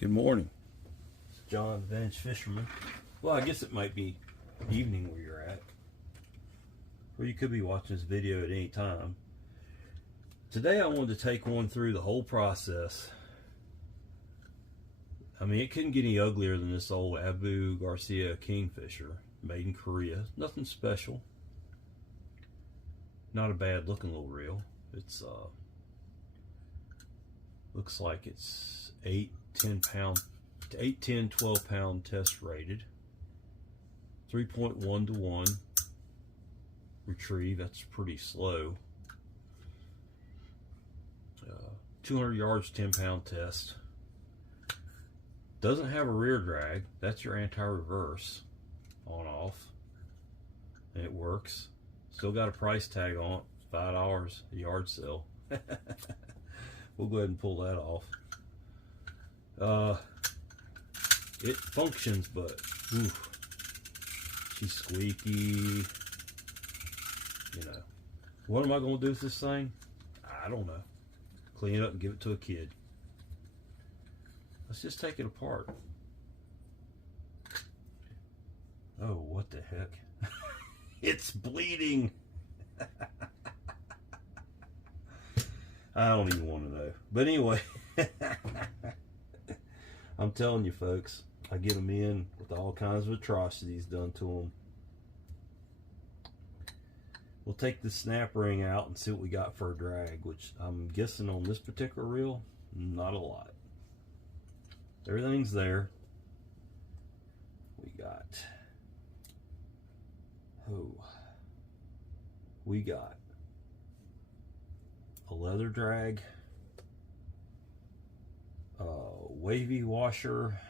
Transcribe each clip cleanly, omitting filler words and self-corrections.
Good morning. It's John Venge Fisherman. Well, I guess it might be evening where you're at. Or you could be watching this video at any time. Today I wanted to take one through the whole process. I mean, it couldn't get any uglier than this old Abu Garcia Kingfisher, made in Korea. Nothing special. Not a bad looking little reel. It's looks like it's 8, 10 pound, 8, 10, 12 pound test rated. 3.1 to 1 retrieve. That's pretty slow. 200 yards, 10 pound test. Doesn't have a rear drag. That's your anti-reverse on off. And it works. Still got a price tag on it. $5 a yard sale. We'll go ahead and pull that off. It functions, but she's squeaky. You know, what am I going to do with this thing? I don't know. Clean it up and give it to a kid. Let's just take it apart. Oh, what the heck? It's bleeding. I don't even want to know. But anyway, I'm telling you folks, I get them in with all kinds of atrocities done to them. We'll take the snap ring out and see what we got for a drag, which I'm guessing on this particular reel, not a lot. Everything's there. We got a leather drag, a wavy washer,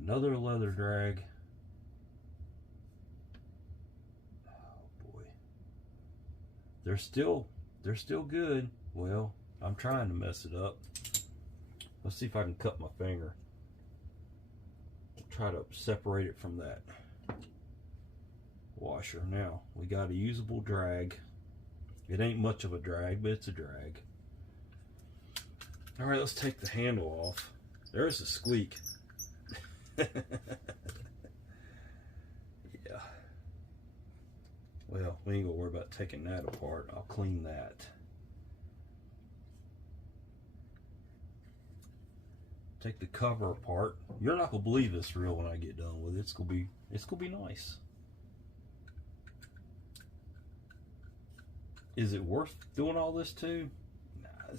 another leather drag. Oh boy, they're still good. Well, I'm trying to mess it up. Let's see if I can cut my finger. Try to separate it from that washer. Now we got a usable drag. It ain't much of a drag, but it's a drag. All right, let's take the handle off. There's a squeak. Yeah. Well, we ain't gonna worry about taking that apart. I'll clean that. Take the cover apart. You're not gonna believe this reel when I get done with it. It's gonna be nice. Is it worth doing all this to? Nah,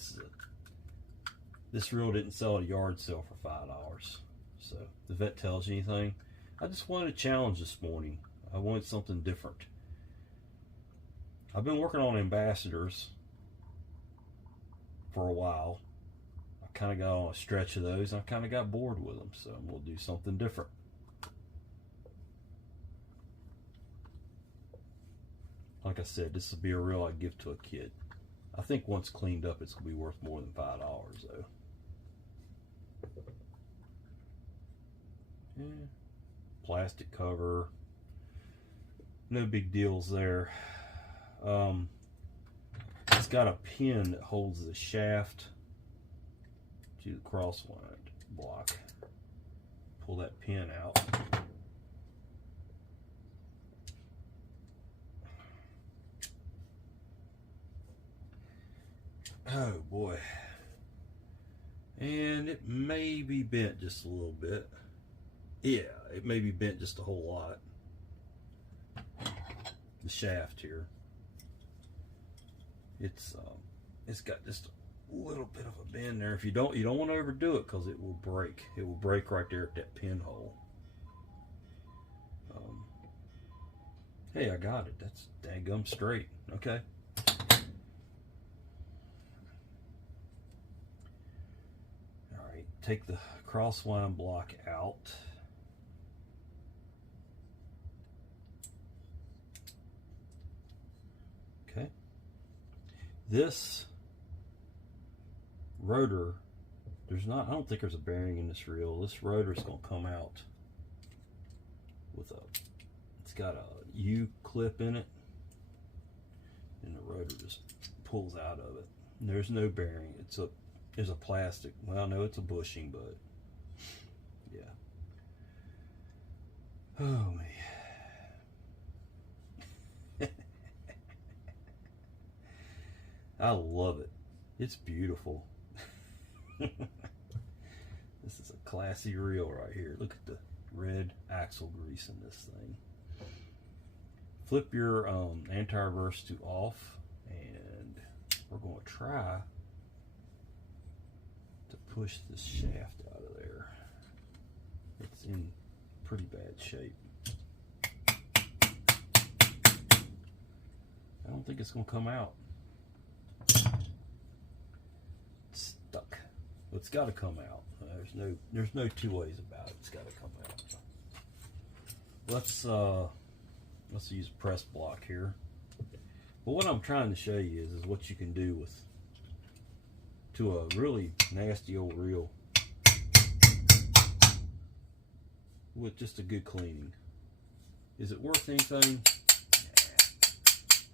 this reel didn't sell at a yard sale for $5. So if that tells you anything, I just wanted a challenge this morning. I wanted something different. I've been working on ambassadors for a while. Kind of got on a stretch of those. I kind of got bored with them, so we'll do something different. Like I said, this will be a reel I'd give to a kid. I think once cleaned up, it's gonna be worth more than $5 though. Yeah. Plastic cover, no big deals there. It's got a pin that holds the shaft to the crosswind block. Pull that pin out. Oh boy. And it may be bent just a little bit. Yeah, it may be bent just a whole lot. The shaft here. It's got just a little bit of a bend there. If you don't want to overdo it, because it will break. It will break right there at that pinhole. Hey, I got it. That's daggum straight. Okay. All right. Take the crosswind block out. Okay. This rotor, I don't think there's a bearing in this reel. This rotor is going to come out with it's got a U clip in it, and the rotor just pulls out of it. And there's no bearing. There's a plastic. Well, no, it's a bushing, but yeah. Oh man. I love it. It's beautiful. This is a classy reel right here. Look at the red axle grease in this thing. Flip your anti-reverse to off, and we're going to try to push this shaft out of there. It's in pretty bad shape. I don't think it's going to come out. It's stuck. Well, it's got to come out. There's no two ways about it. It's got to come out. Let's use a press block here. But what I'm trying to show you is what you can do to a really nasty old reel with just a good cleaning. Is it worth anything?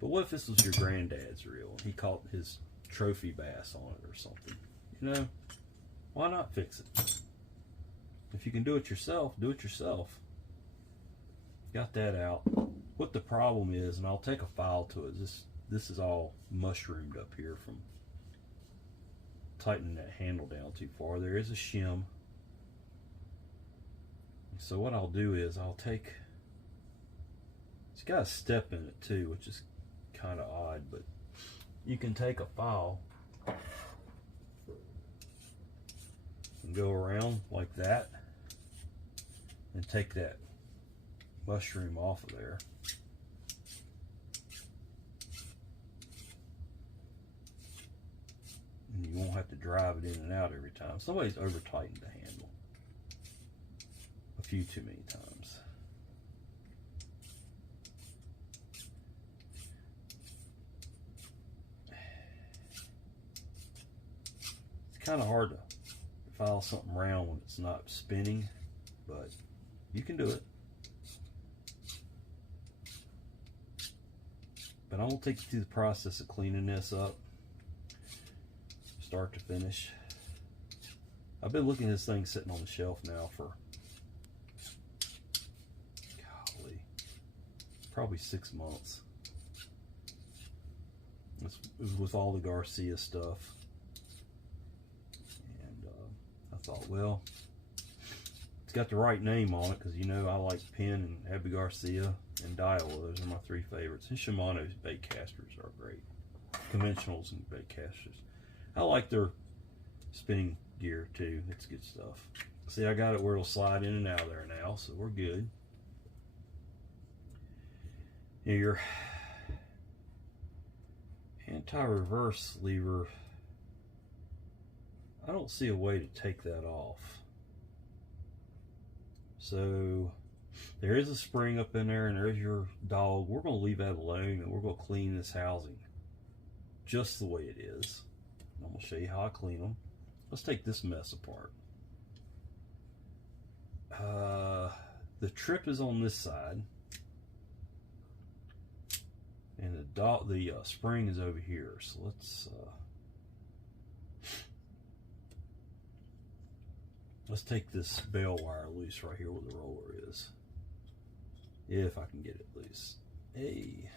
But what if this was your granddad's reel and he caught his trophy bass on it or something? You know, why not fix it? If you can do it yourself, do it yourself. Got that out. What the problem is, and I'll take a file to it, this is all mushroomed up here from tightening that handle down too far. There is a shim. So what I'll do is I'll take, it's got a step in it too, which is kind of odd, but you can take a file and go around like that and take that mushroom off of there. And you won't have to drive it in and out every time. Somebody's over tightened the handle a few too many times. It's kind of hard to file something round when it's not spinning, but you can do it. But I'm going to take you through the process of cleaning this up, start to finish. I've been looking at this thing sitting on the shelf now for, golly, probably 6 months. It was with all the Garcia stuff. And I thought, well, it's got the right name on it, because you know I like Penn and Abbey Garcia and Daiwa. Those are my 3 favorites. And Shimano's bait casters are great. Conventionals and bait casters. I like their spinning gear too. It's good stuff. See, I got it where it'll slide in and out of there now, so we're good. Now your anti-reverse lever, I don't see a way to take that off. So there is a spring up in there, and there's your dog. We're going to leave that alone, and we're going to clean this housing just the way it is. I'm going to show you how I clean them. Let's take this mess apart. The trip is on this side, and the spring is over here. So let's take this bail wire loose right here where the roller is. If I can get it loose. Hey,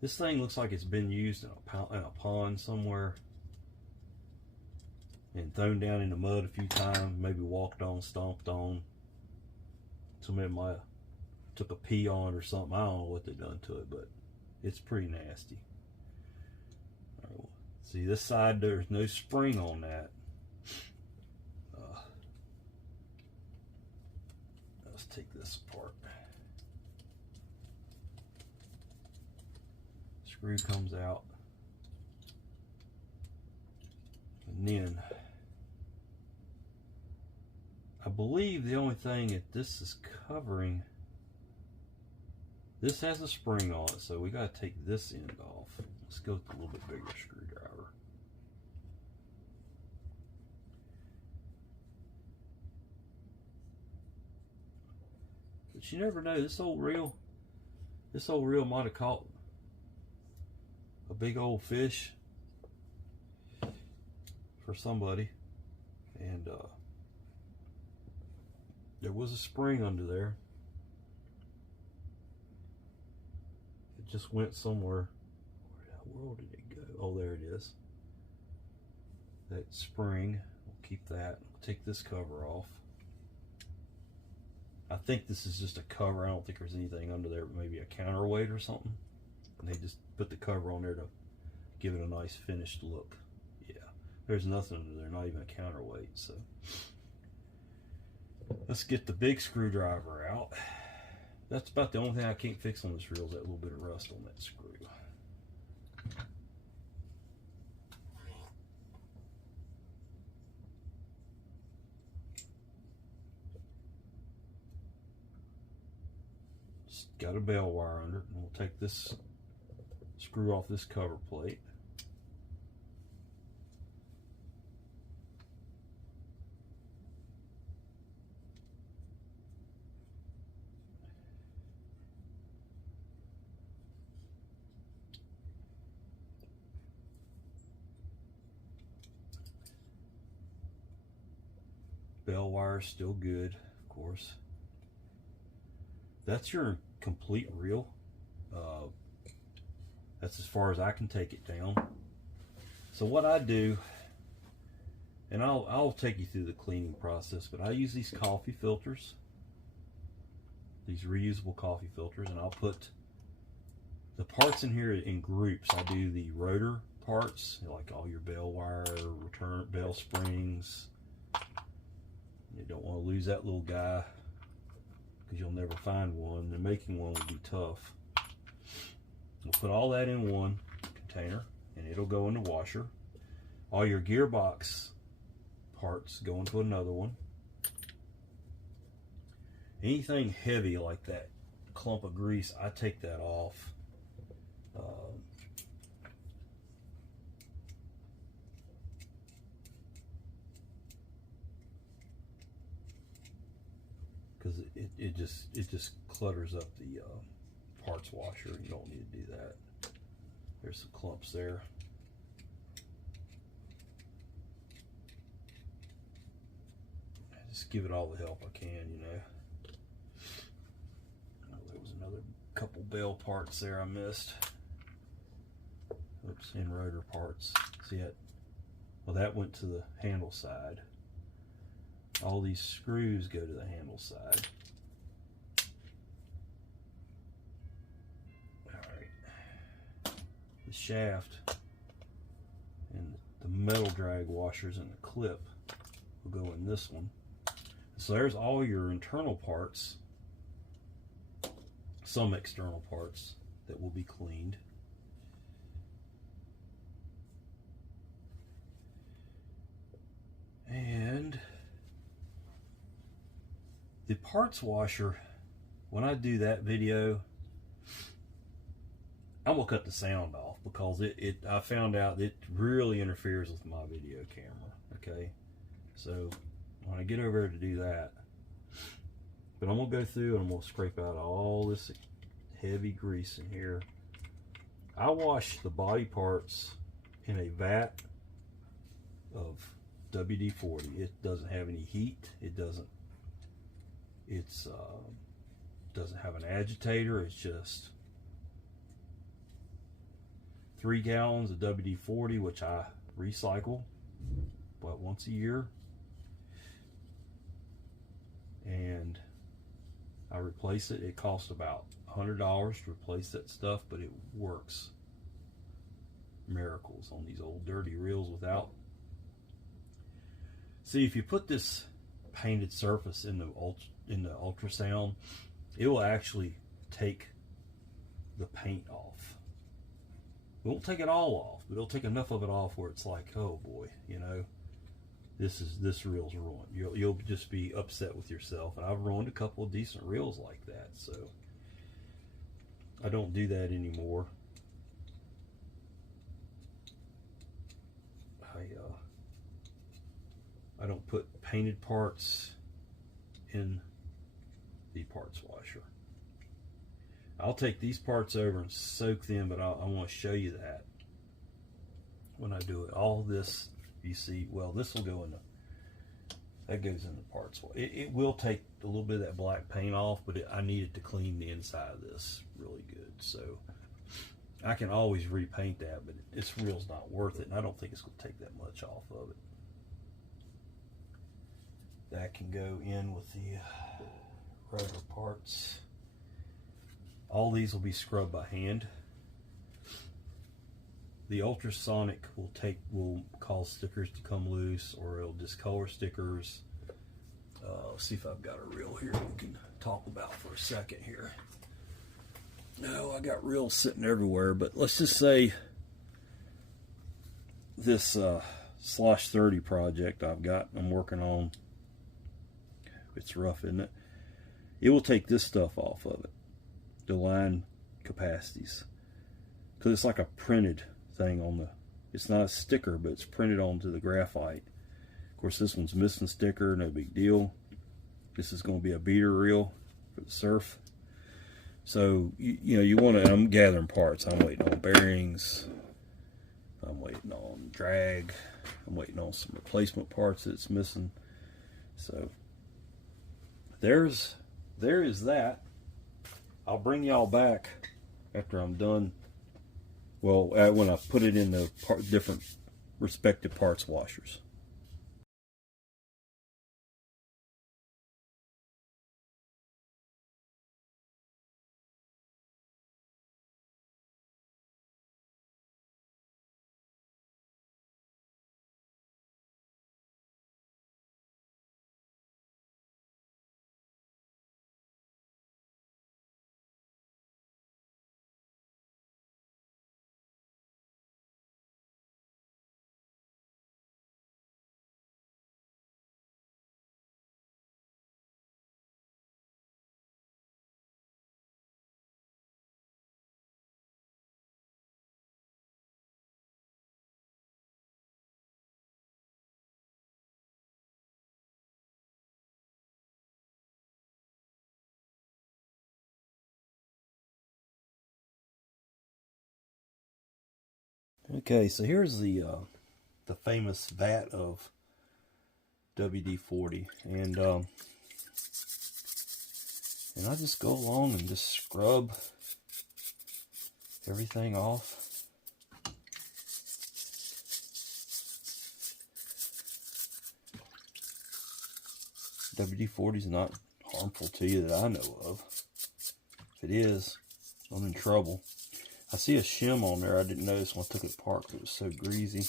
this thing looks like it's been used in a pond somewhere and thrown down in the mud a few times, maybe walked on, stomped on. Somebody might have took a pee on or something. I don't know what they done to it, but it's pretty nasty. All right, well, see this side, there's no spring on that. Let's take this apart. Screw comes out, and then I believe the only thing that this is covering, this has a spring on it, so we got to take this end off. Let's go with a little bit bigger screwdriver. But you never know, this old reel might have caught a big old fish for somebody, and there was a spring under there. It just went somewhere. Where the world did it go? Oh, there it is. That spring. We'll keep that. We'll take this cover off. I think this is just a cover. I don't think there's anything under there, but maybe a counterweight or something. And they just put the cover on there to give it a nice finished look. Yeah, there's nothing under there, not even a counterweight. So let's get the big screwdriver out. That's about the only thing I can't fix on this reel is that little bit of rust on that screw. Just got a bell wire under it, and we'll take this screw off this cover plate. Bell wire still good, of course. That's your complete reel. That's as far as I can take it down. So what I do, and I'll take you through the cleaning process, but I use these coffee filters, these reusable coffee filters, and I'll put the parts in here in groups. I do the rotor parts, like all your bell wire, return bell springs. You don't want to lose that little guy because you'll never find one, and making one will be tough. We'll put all that in one container and it'll go in the washer. All your gearbox parts go into another one. Anything heavy like that clump of grease, I take that off. Because it just clutters up the parts washer. You don't need to do that. There's some clumps there. Just give it all the help I can, you know. Oh, there was another couple bell parts there I missed. Oops, in rotor parts. See it? Well, that went to the handle side. All these screws go to the handle side. Alright. The shaft and the metal drag washers and the clip will go in this one. So there's all your internal parts, some external parts that will be cleaned. And the parts washer, when I do that video, I'm gonna cut the sound off because I found out it really interferes with my video camera. Okay, so when I get over there to do that, but I'm gonna go through and I'm gonna scrape out all this heavy grease in here. I wash the body parts in a vat of WD-40. It doesn't have any heat. It doesn't have an agitator. It's just 3 gallons of WD-40, which I recycle about once a year, and I replace it. It costs about $100 to replace that stuff, but it works miracles on these old dirty reels without. See, if you put this painted surface in the ultrasound, it will actually take the paint off. It won't take it all off, but it'll take enough of it off where it's like, oh boy, you know, this reel's ruined. You'll just be upset with yourself. And I've ruined a couple of decent reels like that, so I don't do that anymore. I don't put painted parts in the parts washer. I'll take these parts over and soak them, but I want to show you that when I do it. All this You see, well, this will go in the, that goes in the parts. It will take a little bit of that black paint off, but I needed to clean the inside of this really good. So I can always repaint that, but it's real's not worth it, and I don't think it's going to take that much off of it. That can go in with the rotor parts. All these will be scrubbed by hand. The ultrasonic will cause stickers to come loose, or it'll discolor stickers. Let's see if I've got a reel here we can talk about for a second here. No, I got reels sitting everywhere, but let's just say this Slosh 30 project I'm working on. It's rough, isn't it? It will take this stuff off of it, the line capacities, because it's like a printed thing on the, it's not a sticker, but it's printed onto the graphite. Of course, this one's missing sticker, no big deal. This is going to be a beater reel for the surf. So you know, you want to, I'm gathering parts. I'm waiting on bearings, I'm waiting on drag, I'm waiting on some replacement parts that's missing. So there is that. I'll bring y'all back after I'm done. Well, when I put it in the different respective parts washers. Okay, so here's the famous vat of WD-40, and I just go along and just scrub everything off. WD-40 is not harmful to you that I know of. If it is, I'm in trouble. I see a shim on there I didn't notice when I took it apart because it was so greasy.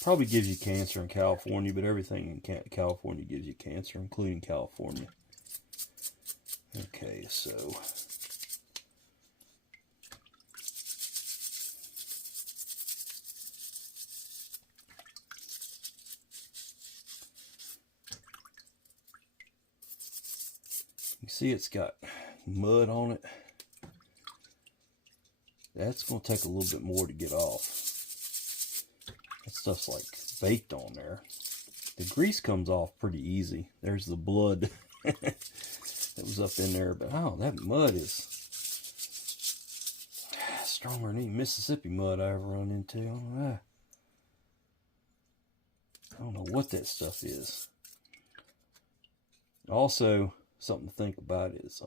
Probably gives you cancer in California, but everything in California gives you cancer, including California. Okay, so you see it's got mud on it. That's going to take a little bit more to get off. That stuff's like baked on there. The grease comes off pretty easy. There's the blood that was up in there. But oh, that mud is stronger than any Mississippi mud I ever run into. I don't know what that stuff is. Also, something to think about is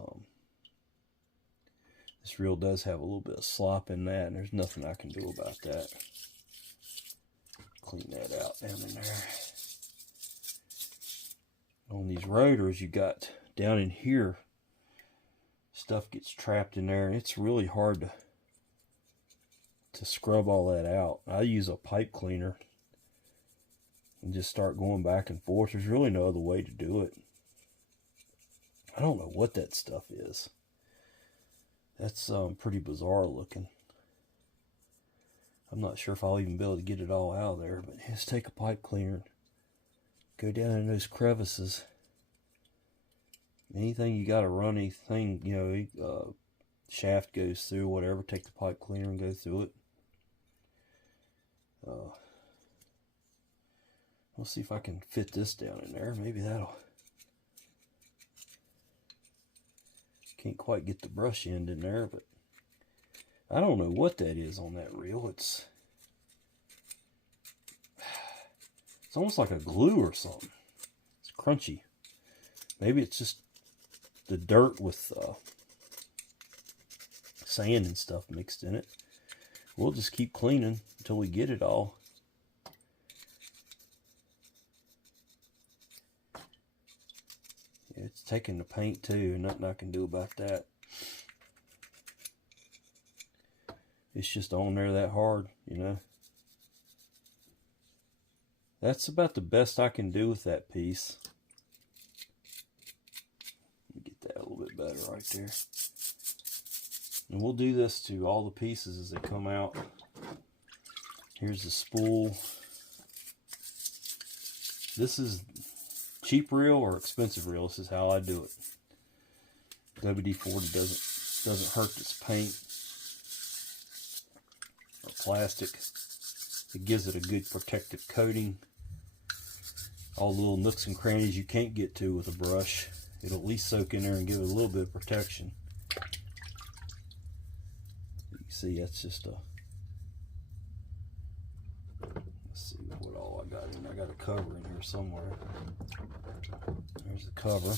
this reel does have a little bit of slop in that, and there's nothing I can do about that. Clean that out down in there. On these rotors, you got down in here, stuff gets trapped in there, and it's really hard to scrub all that out. I use a pipe cleaner and just start going back and forth. There's really no other way to do it. I don't know what that stuff is. That's pretty bizarre looking. I'm not sure if I'll even be able to get it all out of there, but just take a pipe cleaner and go down in those crevices. Anything you got to run, anything, you know, shaft goes through, whatever, take the pipe cleaner and go through it. We'll see if I can fit this down in there. Maybe that'll... Can't quite get the brush end in there, but I don't know what that is on that reel. It's almost like a glue or something. It's crunchy. Maybe it's just the dirt with sand and stuff mixed in it. We'll just keep cleaning until we get it all. Yeah, it's taking the paint too, and nothing I can do about that. It's just on there that hard, you know. That's about the best I can do with that piece. Let me get that a little bit better right there. And we'll do this to all the pieces as they come out. Here's the spool. This is cheap reel or expensive reel. This is how I do it. WD-40 doesn't hurt this paint or plastic. It gives it a good protective coating. All the little nooks and crannies you can't get to with a brush, it'll at least soak in there and give it a little bit of protection. You can see that's just a, let's see what all I got in there. I got a cover in here somewhere. There's the cover.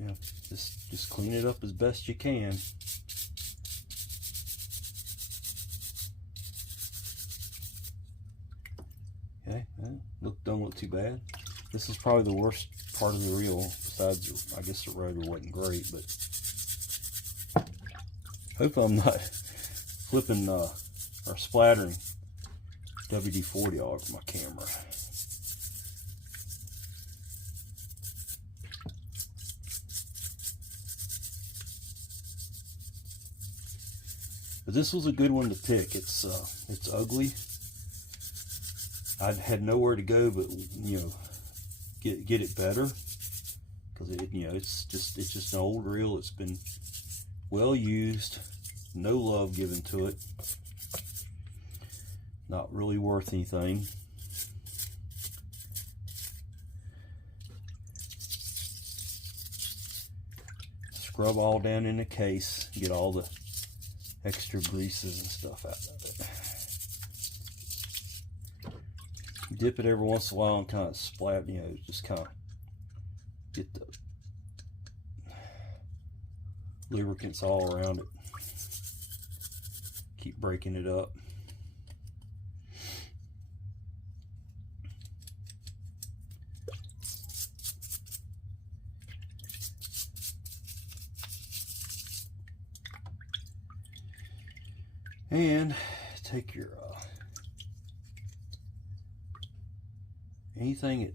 Yeah, just clean it up as best you can. Okay, well, don't look too bad. This is probably the worst part of the reel, besides, I guess the rotor wasn't great, but hopefully I'm not flipping or splattering WD-40 all over my camera. But this was a good one to pick. It's ugly. I had nowhere to go but, you know, get it better, because it, you know, it's just an old reel. It's been well used, no love given to it, not really worth anything. Scrub all down in the case, get all the extra greases and stuff out of it. Dip it every once in a while and kind of splat, you know, just kind of get the lubricants all around it. Keep breaking it up. And take your anything that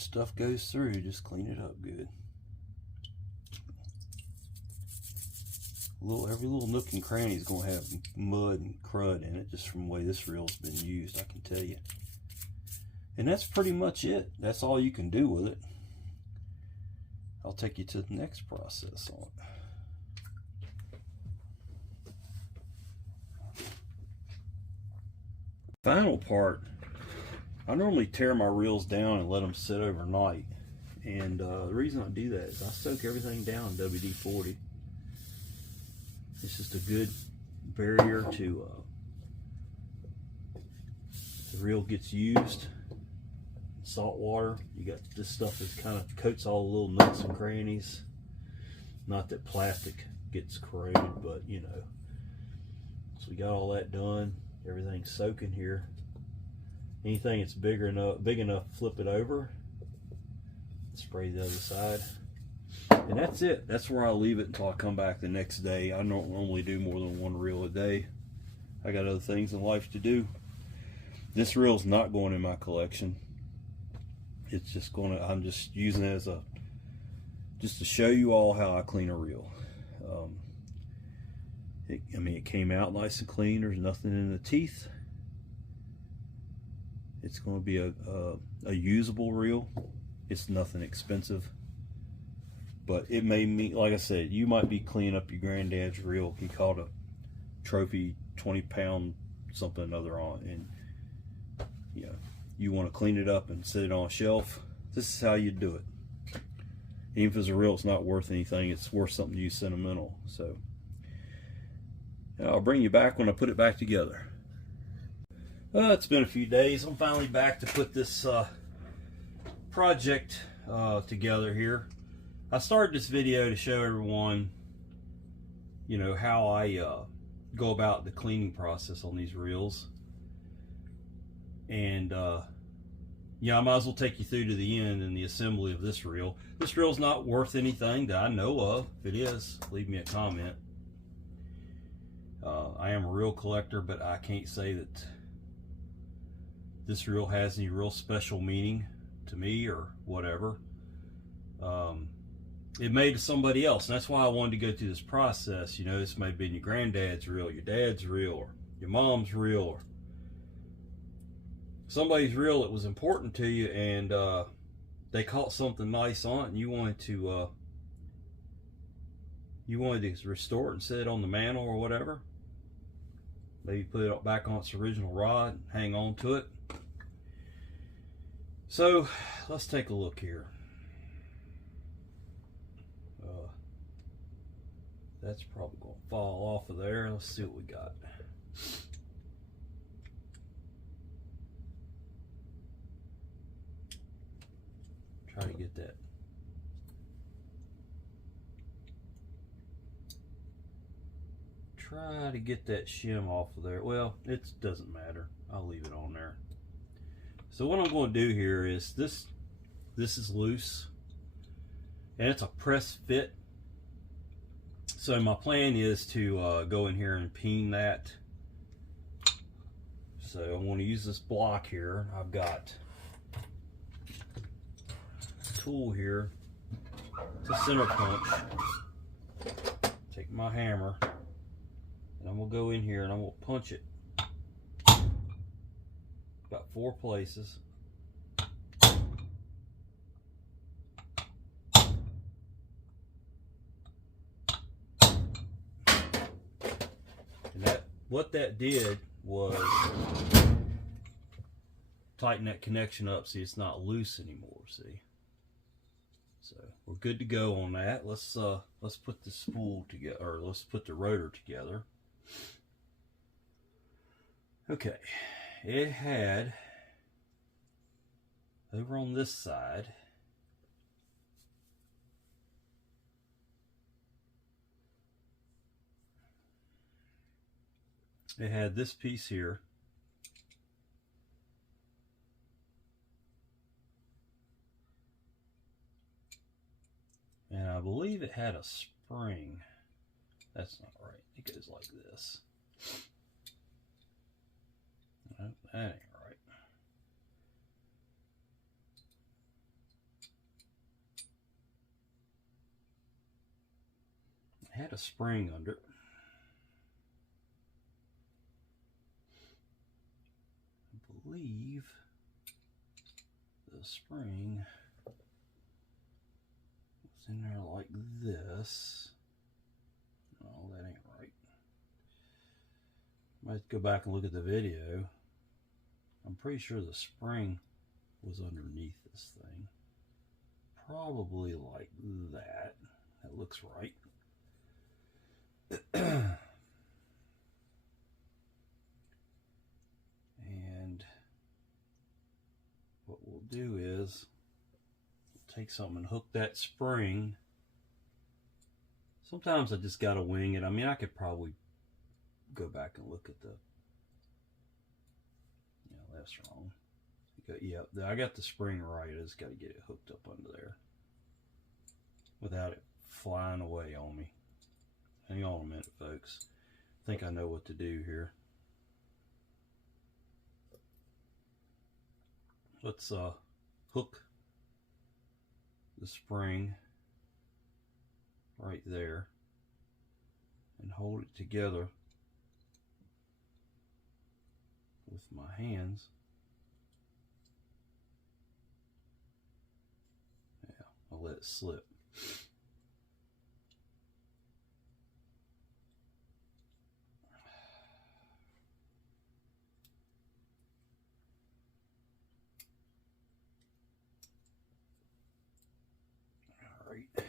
stuff goes through, just clean it up good. Every little nook and cranny is going to have mud and crud in it, just from the way this reel's been used, I can tell you. And that's pretty much it. That's all you can do with it. I'll take you to the next process on it. Final part, I normally tear my reels down and let them sit overnight, and the reason I do that is I soak everything down in WD-40. It's just a good barrier to the reel gets used. Salt water, you got this stuff that kind of coats all the little nooks and crannies. Not that plastic gets corroded, but you know. So we got all that done. Everything's soaking here. Anything that's big enough, flip it over. Spray the other side. And that's it. That's where I'll leave it until I come back the next day. I don't normally do more than one reel a day. I got other things in life to do. This reel's not going in my collection. It's just I'm just using it as just to show you all how I clean a reel. I mean, it came out nice and clean. There's nothing in the teeth. It's going to be a usable reel. It's nothing expensive, but it made me, like I said, you might be cleaning up your granddad's reel. He caught a trophy 20-pound something or other on, and you want to clean it up and sit it on a shelf, this is how you do it. Even if it's a reel, it's not worth anything. It's worth something to you sentimental. So I'll bring you back when I put it back together. Well, it's been a few days. I'm finally back to put this project together here. I started this video to show everyone, how I go about the cleaning process on these reels. And I might as well take you through to the end in the assembly of this reel. This reel's not worth anything that I know of. If it is, leave me a comment. I am a reel collector, but I can't say that this reel has any real special meaning to me or whatever. It may to somebody else, and that's why I wanted to go through this process. This may have been your granddad's reel, your dad's reel, or your mom's reel, or somebody's reel that was important to you, and they caught something nice on it, and you wanted to restore it and set it on the mantle or whatever. Maybe put it back on its original rod and hang on to it. So let's take a look here. That's probably going to fall off of there. Let's see what we got. Try to get that. Try to get that shim off of there. Well, it doesn't matter. I'll leave it on there. So what I'm going to do here is this is loose, and it's a press fit. So my plan is to go in here and peen that. So I'm going to use this block here. I've got a tool here. It's a center punch. Take my hammer, and I'm going to go in here and I'm going to punch it about 4 places. What that did was tighten that connection up. See, it's not loose anymore. See, so we're good to go on that. Let's put the spool together, or let's put the rotor together. Okay, it had over on this side. It had this piece here, and I believe it had a spring. That's not right. It goes like this. No, that ain't right. It had a spring under it. I believe the spring was in there like this. No, that ain't right. Might go back and look at the video. I'm pretty sure the spring was underneath this thing. Probably like that. That looks right. And what we'll do is we'll take something and hook that spring. Sometimes I just gotta wing it. I mean, I could probably go back and look at the, that's wrong. Yeah, I got the spring right. I just got to get it hooked up under there without it flying away on me. Hang on a minute, folks. I think I know what to do here. Let's hook the spring right there and hold it together with my hands. Yeah, I'll let it slip. right.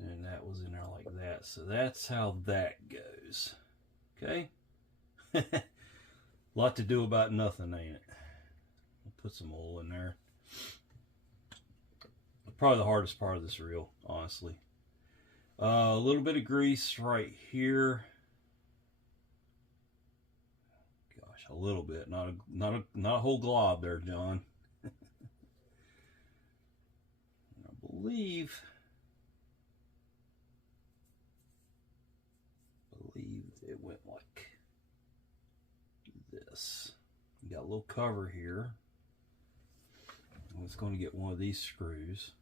And that was in there like that. So that's how that goes. Okay? Lot to do about nothing, ain't it? I'll put some oil in there. Probably the hardest part of this reel, honestly. A little bit of grease right here. Gosh, a little bit, not a whole glob there, John. I believe it went like this. You got a little cover here. I was going to get one of these screws.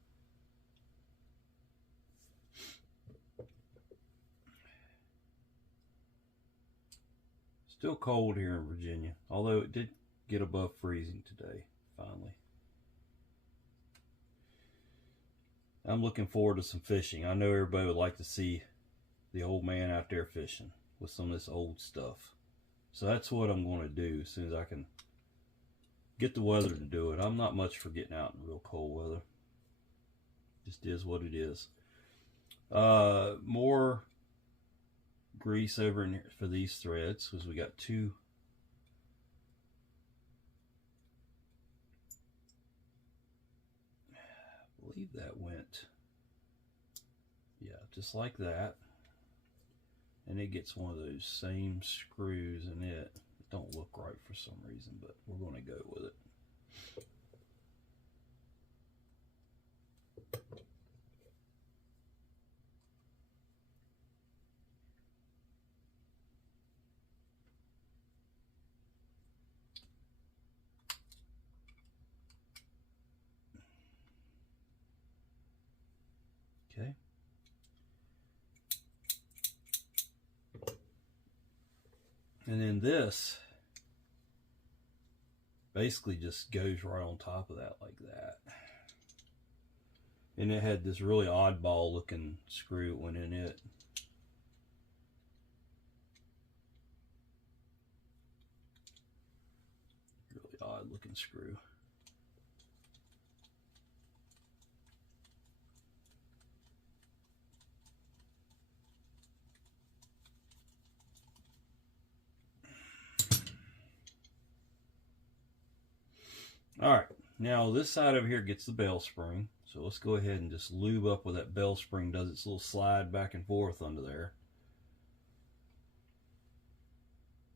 Still cold here in Virginia, although it did get above freezing today, finally. I'm looking forward to some fishing. I know everybody would like to see the old man out there fishing with some of this old stuff. So that's what I'm going to do as soon as I can get the weather to do it. I'm not much for getting out in real cold weather. Just is what it is. More grease over in here for these threads because we got two. I believe that went, yeah, just like that. And it gets one of those same screws in it. It don't look right for some reason, but we're going to go with it. Okay. And then this basically just goes right on top of that like that. And it had this really oddball looking screw that went in it. Really odd looking screw. All right, now this side over here gets the bell spring. So let's go ahead and just lube up where that bell spring does its little slide back and forth under there.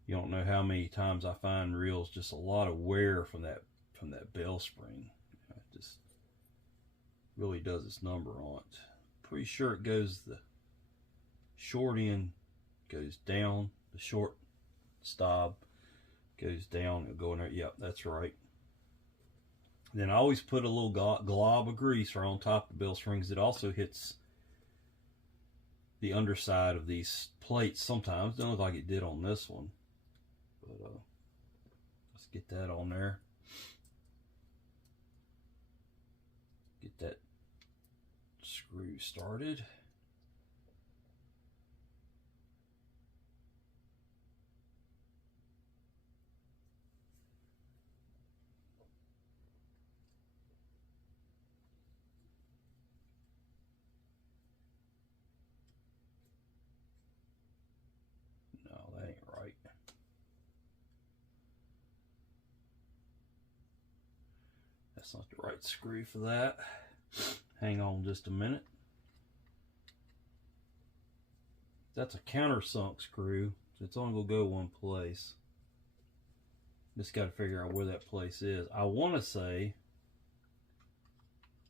You don't know how many times I find reels just a lot of wear from that bell spring. It just really does its number on it. Pretty sure it goes, the short end goes down, the short stop goes down, it'll go in there. Yep, that's right. Then I always put a little glob of grease right on top of the bell springs. It also hits the underside of these plates sometimes. Don't look like it did on this one. But let's get that on there. Get that screw started. That ain't right. That's not the right screw for that. Hang on just a minute. That's a countersunk screw, so it's only gonna go one place. Just got to figure out where that place is. I want to say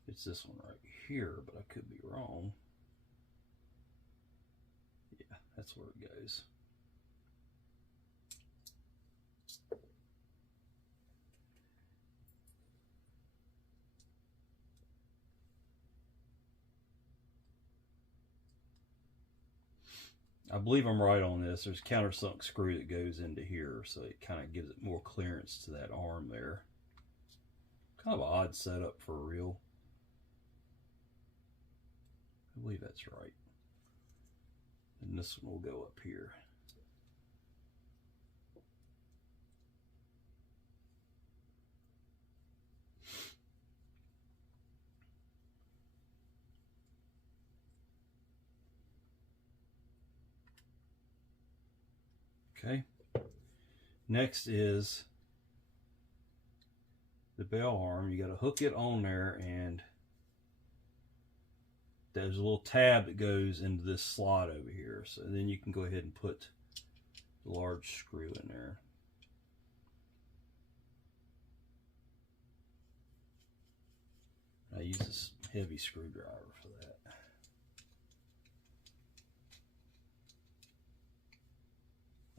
it's this one right here, but I could be wrong. Yeah, that's where it goes. I believe I'm right on this. There's a countersunk screw that goes into here, so it kind of gives it more clearance to that arm there. Kind of an odd setup for a reel. I believe that's right. And this one will go up here. Okay. Next is the bell arm. You got to hook it on there, and there's a little tab that goes into this slot over here. So then you can go ahead and put the large screw in there. I use this heavy screwdriver for that.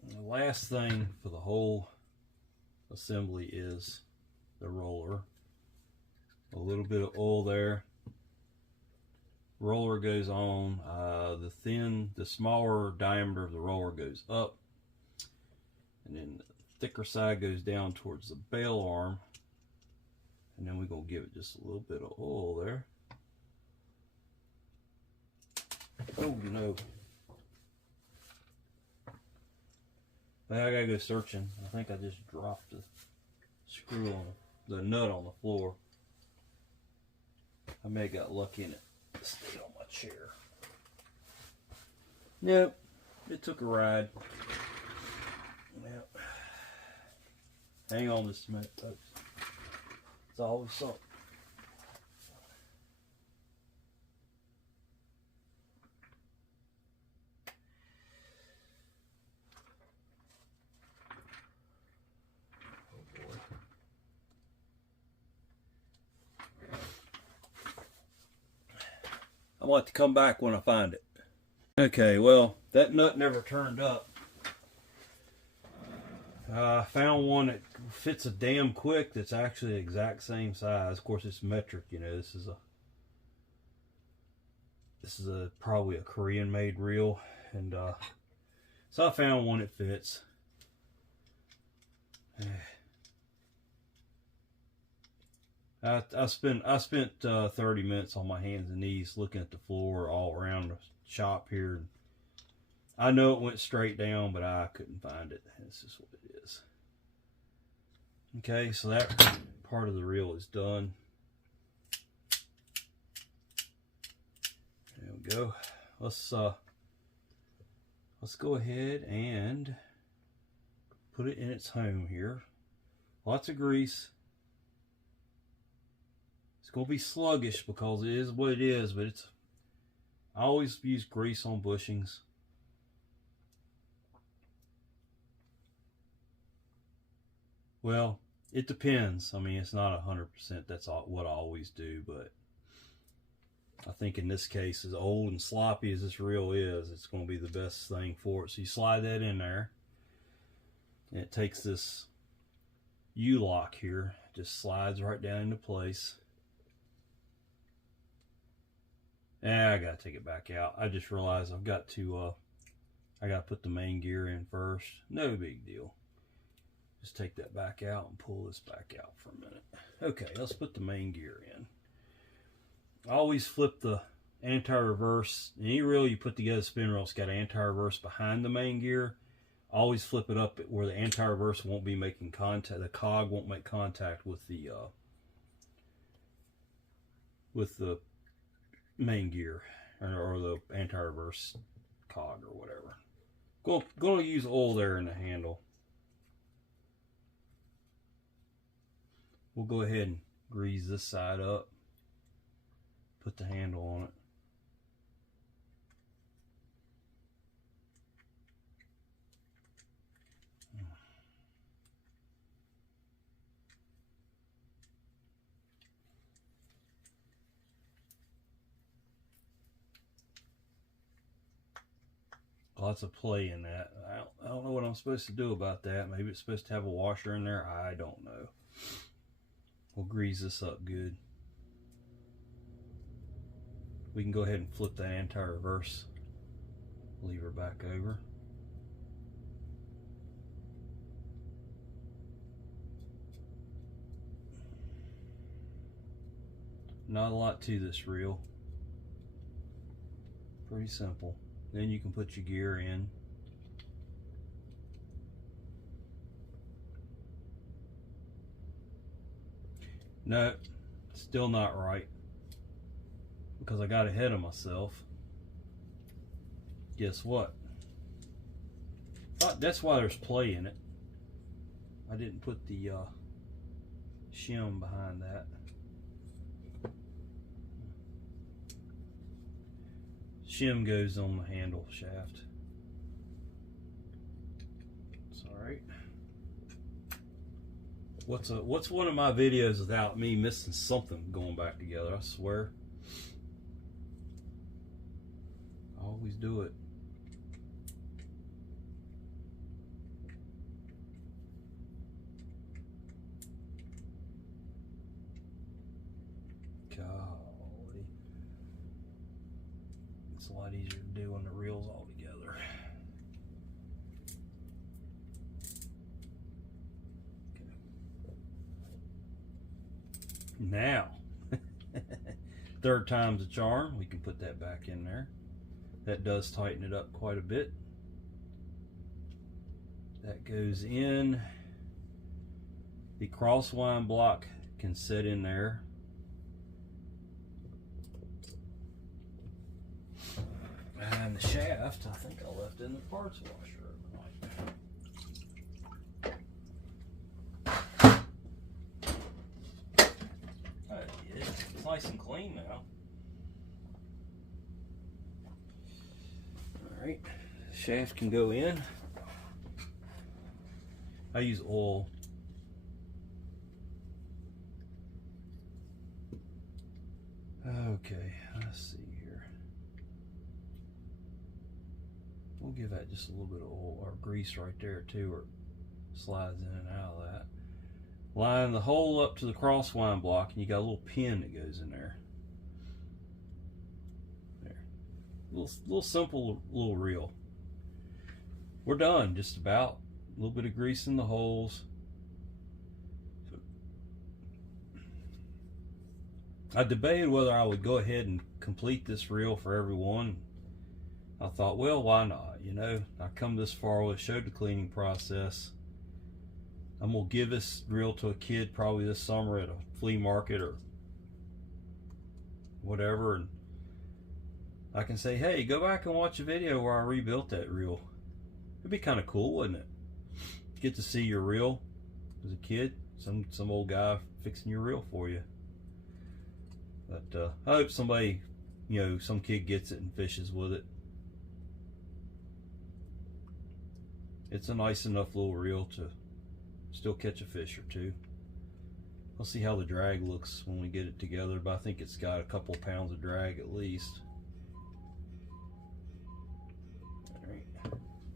And the last thing for the whole assembly is the roller. A little bit of oil there. Roller goes on. The smaller diameter of the roller goes up, and then the thicker side goes down towards the bell arm. And then we're going to give it just a little bit of oil there. Oh no. I gotta go searching. I think I just dropped the screw on the nut on the floor. I may have got lucky and it stayed on my chair. Nope. It took a ride. Yep. Hang on just a minute, folks. It's always something. Oh boy. I want to come back when I find it. Okay, well, that nut never turned up. I found one that fits a damn quick that's actually the exact same size. Of course, it's metric, you know. This is probably a Korean made reel, and so I found one that fits. I spent 30 minutes on my hands and knees looking at the floor all around the shop here. I know it went straight down, but I couldn't find it. This is what it is. Okay, so that part of the reel is done. There we go. Let's go ahead and put it in its home here. Lots of grease. It's gonna be sluggish because it is what it is, but I always use grease on bushings. Well, it depends. I mean, it's not 100%. That's what I always do, but I think in this case, as old and sloppy as this reel is, it's going to be the best thing for it. So you slide that in there, and it takes this U-lock here, just slides right down into place. I gotta take it back out. I just realized I've got to I gotta put the main gear in first. No big deal. Just take that back out and pull this back out for a minute. Okay, let's put the main gear in. I always flip the anti-reverse. Any reel you put together, spin reel, it's got anti-reverse behind the main gear. Always flip it up where the anti-reverse won't be making contact. The cog won't make contact with the main gear or the anti-reverse cog or whatever. Going to use oil there in the handle. We'll go ahead and grease this side up. Put the handle on it. Lots of play in that. I don't know what I'm supposed to do about that. Maybe it's supposed to have a washer in there. I don't know. We'll grease this up good. We can go ahead and flip that anti-reverse lever back over. Not a lot to this reel. Pretty simple. Then you can put your gear in. No, still not right. Because I got ahead of myself. Guess what? That's why there's play in it. I didn't put the shim behind that. Shim goes on the handle shaft. It's alright. What's one of my videos without me missing something going back together? I swear. I always do it. Golly. It's a lot easier to do when the reel's all together. Okay. Now, third time's a charm. We can put that back in there. That does tighten it up quite a bit. That goes in. The crosswind block can sit in there. And the shaft, I think I left in the parts washer overnight. It's nice and clean now. Alright, shaft can go in. I use oil. Okay, let's see here. We'll give that just a little bit of oil or grease right there too, or it slides in and out of that. Line the hole up to the crosswind block, and you got a little pin that goes in there. There, little simple little reel. We're done, just about. A little bit of grease in the holes. I debated whether I would go ahead and complete this reel for everyone. I thought, well, why not? You know, I come this far with, showed the cleaning process. I'm gonna give this reel to a kid probably this summer at a flea market or whatever, and I can say, hey, go back and watch a video where I rebuilt that reel. It'd be kind of cool, wouldn't it? Get to see your reel as a kid, some old guy fixing your reel for you. But I hope somebody, you know, some kid gets it and fishes with it. It's a nice enough little reel to still catch a fish or two. We'll see how the drag looks when we get it together, but I think it's got a couple pounds of drag at least. Alright,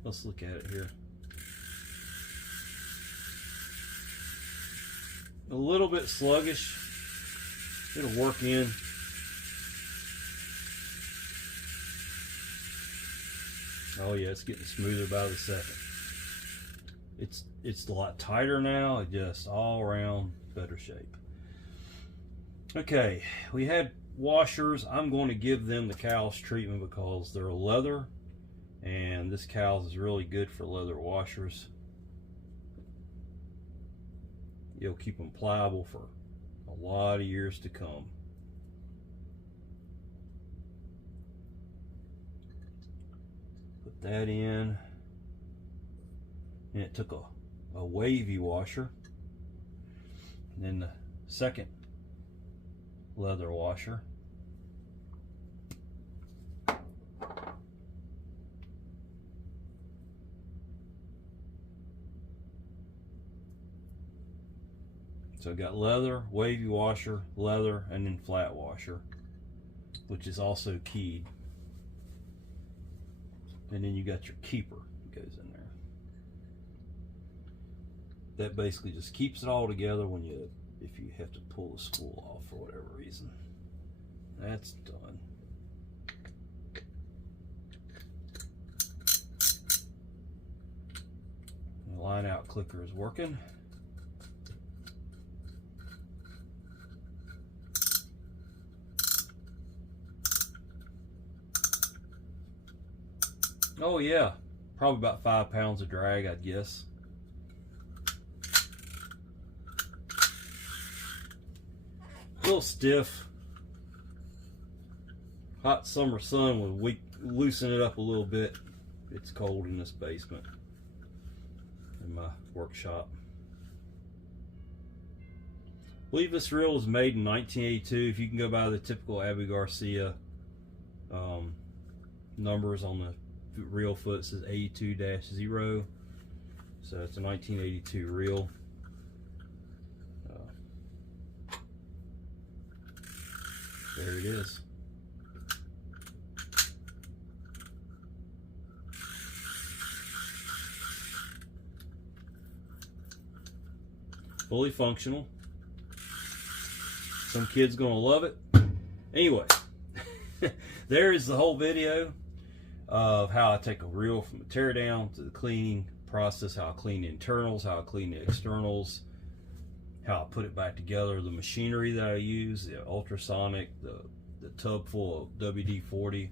let's look at it here. A little bit sluggish. It'll work in. Oh yeah, it's getting smoother by the second. It's a lot tighter now, just all around better shape. Okay, we had washers. I'm going to give them the Cowles treatment because they're leather, and this Cowles is really good for leather washers. You'll keep them pliable for a lot of years to come. Put that in. And it took a wavy washer. And then the second leather washer. So I got leather, wavy washer, leather, and then flat washer, which is also keyed. And then you got your keeper that goes in there. That basically just keeps it all together if you have to pull the spool off for whatever reason. That's done. The line out clicker is working. Oh yeah, probably about 5 pounds of drag, I'd guess. A little stiff. Hot summer sun would loosen it up a little bit. It's cold in this basement. my workshop. I believe this reel was made in 1982. If you can go by the typical Abu Garcia numbers on the reel foot, it says 82-0. So it's a 1982 reel. There it is. Fully functional. Some kid's gonna love it. Anyway, there is the whole video of how I take a reel from the teardown to the cleaning process, how I clean the internals, how I clean the externals, how I put it back together, the machinery that I use, the ultrasonic, the tub full of WD-40,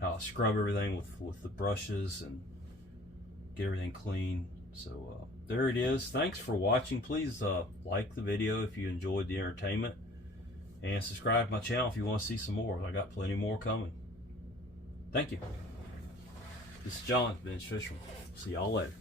how I scrub everything with the brushes and get everything clean. So there it is. Thanks for watching. Please like the video if you enjoyed the entertainment, and subscribe to my channel if you want to see some more. I got plenty more coming. Thank you. This is John, Bench Fisherman. See y'all later.